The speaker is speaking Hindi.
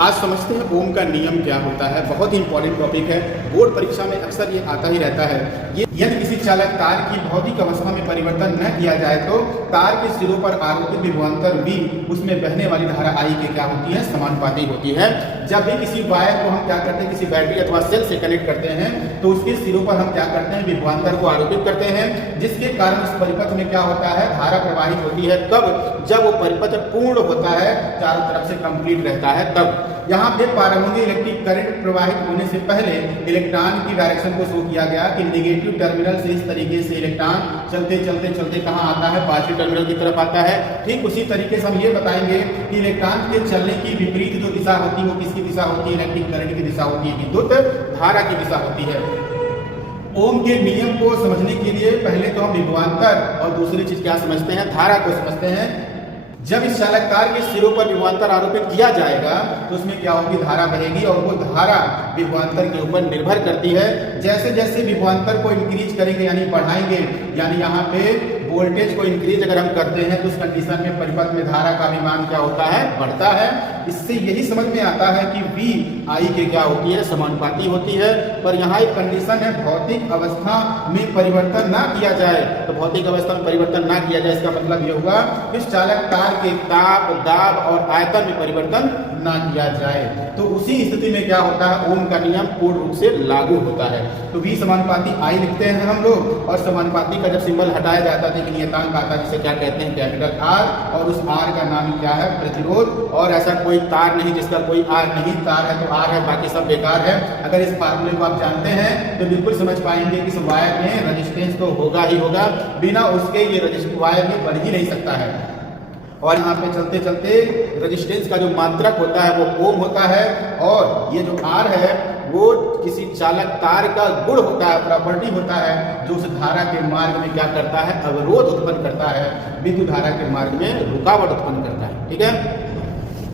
आज समझते हैं ओम का नियम क्या होता है। बहुत ही इंपॉर्टेंट टॉपिक है, बोर्ड परीक्षा में अक्सर ये आता ही रहता है। ये यदि किसी चालक तार की भौतिक अवस्था में परिवर्तन न किया जाए तो तार के सिरों पर आरोपित विभवांतर V उसमें बहने वाली धारा I के क्या होती है, समानुपाती होती है। जब भी किसी वायर को हम क्या करते हैं, किसी बैटरी अथवा सेल से कनेक्ट करते हैं तो उसके सिरों पर हम क्या करते हैं, विभवांतर को आरोपित करते हैं, जिसके कारण उस परिपथ में क्या होता है, धारा प्रवाहित होती है। कब? जब वो परिपथ पूर्ण होता है, चारों तरफ से कंप्लीट रहता है, तब। यहाँ देख पा रहे होंगे इलेक्ट्रिक करंट प्रवाहित होने से पहले इलेक्ट्रॉन की डायरेक्शन को शो किया गया कि नेगेटिव टर्मिनल से इस तरीके से इलेक्ट्रॉन चलते चलते चलते कहाँ आता है, पॉजिटिव टर्मिनल की तरफ आता है। ठीक उसी तरीके से हम ये बताएंगे कि इलेक्ट्रॉन के चलने की विपरीत जो दिशा होती है वो किसकी दिशा होती है, इलेक्ट्रिक करंट की दिशा होती है, विद्युत धारा की दिशा होती है। ओम के नियम को समझने के लिए पहले तो हम विभवांतर और दूसरी चीज क्या समझते हैं, धारा को समझते हैं। जब इस चालक तार के सिरों पर विभवांतर आरोपित किया जाएगा तो उसमें क्या होगी, धारा बहेगी और वो धारा विभवांतर के ऊपर निर्भर करती है। जैसे जैसे विभवांतर को इंक्रीज करेंगे यानी बढ़ाएंगे, यानी यहाँ पे वोल्टेज को इंक्रीज अगर हम करते हैं तो उस कंडीशन में परिपथ में धारा का भी मान क्या होता है, बढ़ता है। इससे यही समझ में आता है कि V I के क्या होती है, समानुपाती होती है। पर यहाँ एक कंडीशन है, भौतिक अवस्था में परिवर्तन ना किया जाए। तो भौतिक अवस्था में परिवर्तन ना किया जाए इसका मतलब ये होगा कि इस चालक तार के ताप, दाब और आयतन में परिवर्तन ना किया जाए। तो उसी स्थिति में क्या होता है, ओम का नियम पूर्ण रूप से लागू होता है। तो V समानुपाती I लिखते हैं हम लोग, और समानुपाती का जब सिंबल हटाया जाता है लेकिन नियतांक आता है जिसे क्या कहते हैं, कैपिटल R, और उस R का नाम क्या है, प्रतिरोध। और ऐसा कोई तार नहीं जिसका कोई R नहीं, तार है तो R है, बाकी सब बेकार है। अगर इस फार्मूले को आप जानते हैं तो बिल्कुल समझ पाएंगे कि इस वायर में रेजिस्टेंस तो होगा ही होगा, बिना उसके ये वायर में बढ़ ही नहीं सकता है। और यहाँ पे चलते चलते रेजिस्टेंस का जो मात्रक होता है वो ओम होता है, और ये जो R है वो किसी चालक तार का गुण होता है, प्रॉपर्टी होता है, जो उस धारा के मार्ग में क्या करता है, अवरोध उत्पन्न करता है, विद्युत धारा के मार्ग में रुकावट उत्पन्न करता है। ठीक है।